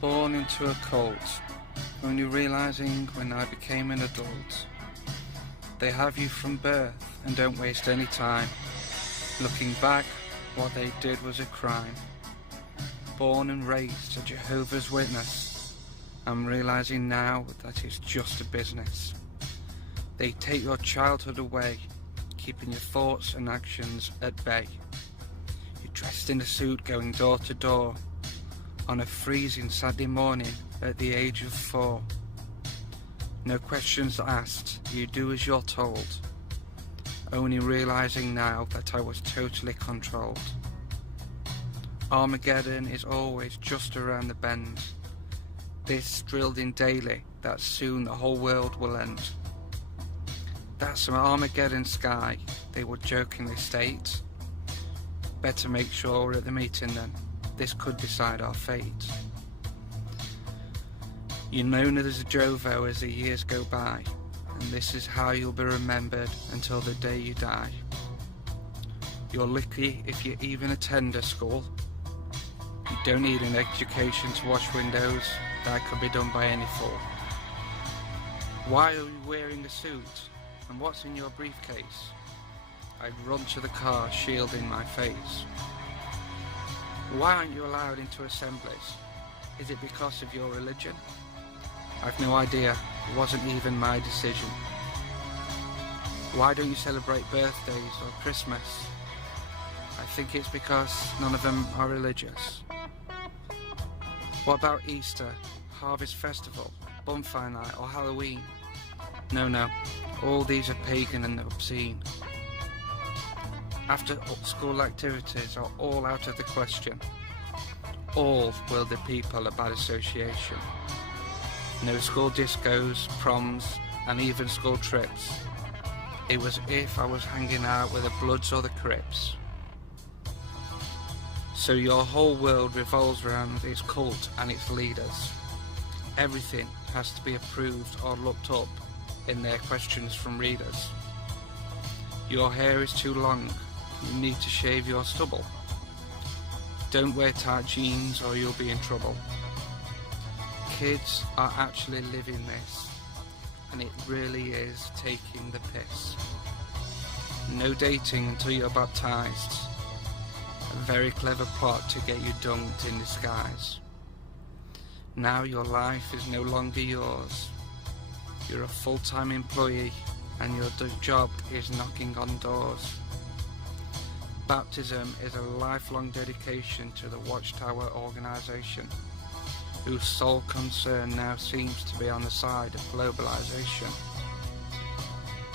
Born into a cult, only realizing when I became an adult. They have you from birth and don't waste any time. Looking back, what they did was a crime. Born and raised a Jehovah's Witness, I'm realizing now that it's just a business. They take your childhood away, keeping your thoughts and actions at bay. You're dressed in a suit going door to door, on a freezing Saturday morning at the age of 4. No questions asked, you do as you're told, only realizing now that I was totally controlled. Armageddon is always just around the bend. This drilled in daily, that soon the whole world will end. That's an Armageddon sky, they would jokingly state. Better make sure we're at the meeting then, this could decide our fate. You're known as a Jovo as the years go by, and this is how you'll be remembered until the day you die. You're lucky if you even attend a school. You don't need an education to wash windows, that could be done by any fool. Why are you wearing a suit, and what's in your briefcase? I'd run to the car shielding my face. Why aren't you allowed into assemblies? Is it because of your religion? I've no idea, it wasn't even my decision. Why don't you celebrate birthdays or Christmas? I think it's because none of them are religious. What about Easter, Harvest Festival, Bonfire Night or Halloween? No, all these are pagan and obscene. After school activities are all out of the question. All will the people a bad association. No school discos, proms, and even school trips. It was if I was hanging out with the Bloods or the Crips. So your whole world revolves around its cult and its leaders. Everything has to be approved or looked up in their questions from readers. Your hair is too long, you need to shave your stubble. Don't wear tight jeans or you'll be in trouble. Kids are actually living this, and it really is taking the piss. No dating until you're baptized. A very clever plot to get you dunked in disguise. Now your life is no longer yours. You're a full-time employee and your job is knocking on doors. Baptism is a lifelong dedication to the Watchtower organisation, whose sole concern now seems to be on the side of globalisation.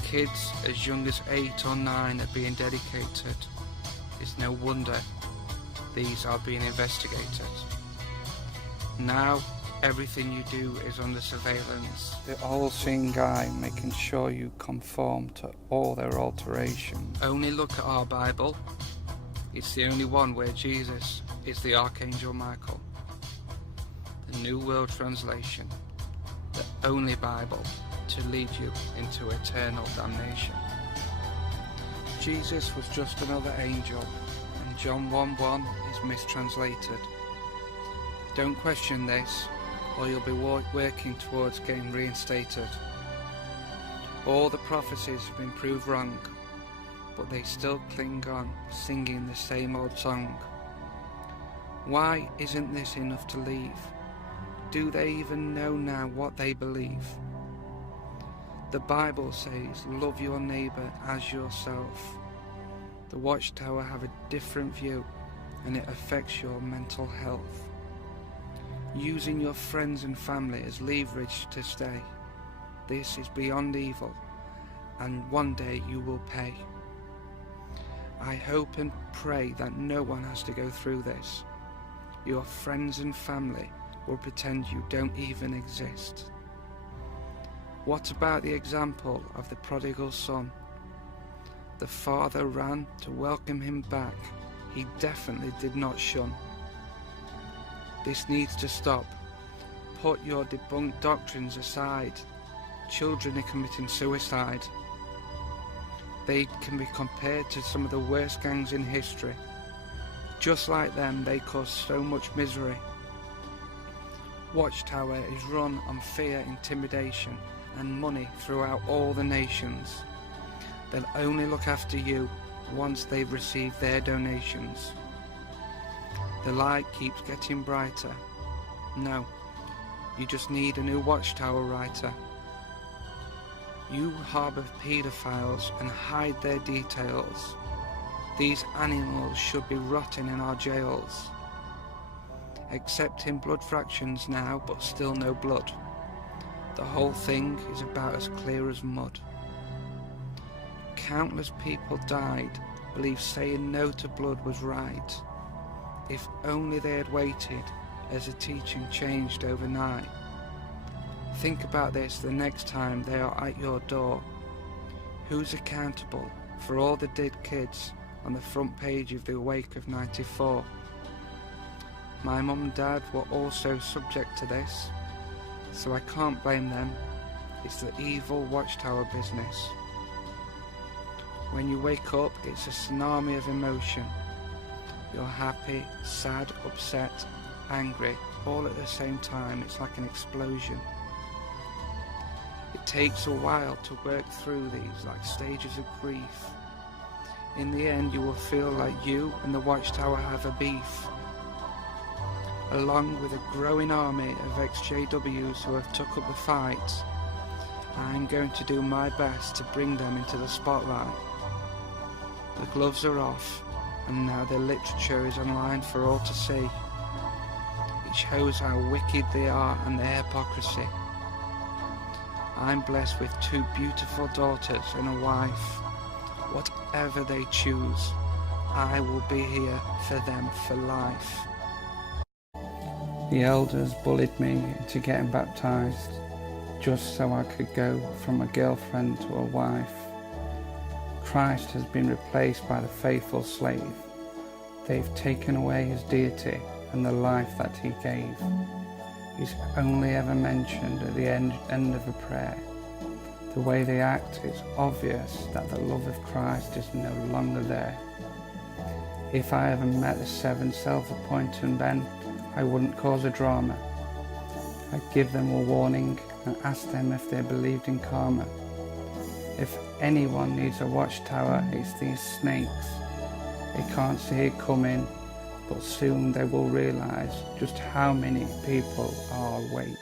Kids as young as 8 or 9 are being dedicated. It's no wonder these are being investigated. Now everything you do is under surveillance. The all-seeing guy making sure you conform to all their alterations. Only look at our Bible. It's the only one where Jesus is the Archangel Michael. The New World Translation. The only Bible to lead you into eternal damnation. Jesus was just another angel, and John 1:1 is mistranslated. Don't question this, or you'll be working towards getting reinstated. All the prophecies have been proved wrong, but they still cling on, singing the same old song. Why isn't this enough to leave? Do they even know now what they believe? The Bible says, love your neighbour as yourself. The Watchtower have a different view, and it affects your mental health. Using your friends and family as leverage to stay. This is beyond evil, and one day you will pay. I hope and pray that no one has to go through this. Your friends and family will pretend you don't even exist. What about the example of the prodigal son? The father ran to welcome him back. He definitely did not shun. This needs to stop. Put your debunked doctrines aside. Children are committing suicide. They can be compared to some of the worst gangs in history. Just like them, they cause so much misery. watchtower is run on fear, intimidation and money throughout all the nations. They'll only look after you once they've received their donations. The light keeps getting brighter. No, you just need a new watchtower writer. You harbour paedophiles and hide their details. These animals should be rotting in our jails. Accepting blood fractions now, but still no blood. The whole thing is about as clear as mud. Countless people died, believe saying no to blood was right. If only they had waited, as the teaching changed overnight. Think about this the next time they are at your door. Who's accountable for all the dead kids on the front page of the Wake of '94? My mum and dad were also subject to this, so I can't blame them. It's the evil watchtower business. When you wake up, it's a tsunami of emotion. You're happy, sad, upset, angry, all at the same time. It's like an explosion. It takes a while to work through these, like stages of grief. In the end, you will feel like you and the watchtower have a beef. Along with a growing army of exJWs who have took up the fight, I'm going to do my best to bring them into the spotlight. The gloves are off, and now their literature is online for all to see. It shows how wicked they are and their hypocrisy. I'm blessed with 2 beautiful daughters and a wife. Whatever they choose, I will be here for them for life. The elders bullied me into getting baptized, just so I could go from a girlfriend to a wife. Christ has been replaced by the faithful slave. They've taken away his deity and the life that he gave. He's only ever mentioned at the end of a prayer. The way they act, it's obvious that the love of Christ is no longer there. If I ever met the 7 self-appointed men, I wouldn't cause a drama. I'd give them a warning and ask them if they believed in karma. If anyone needs a watchtower, it's these snakes. They can't see it coming, but soon they will realise just how many people are awake.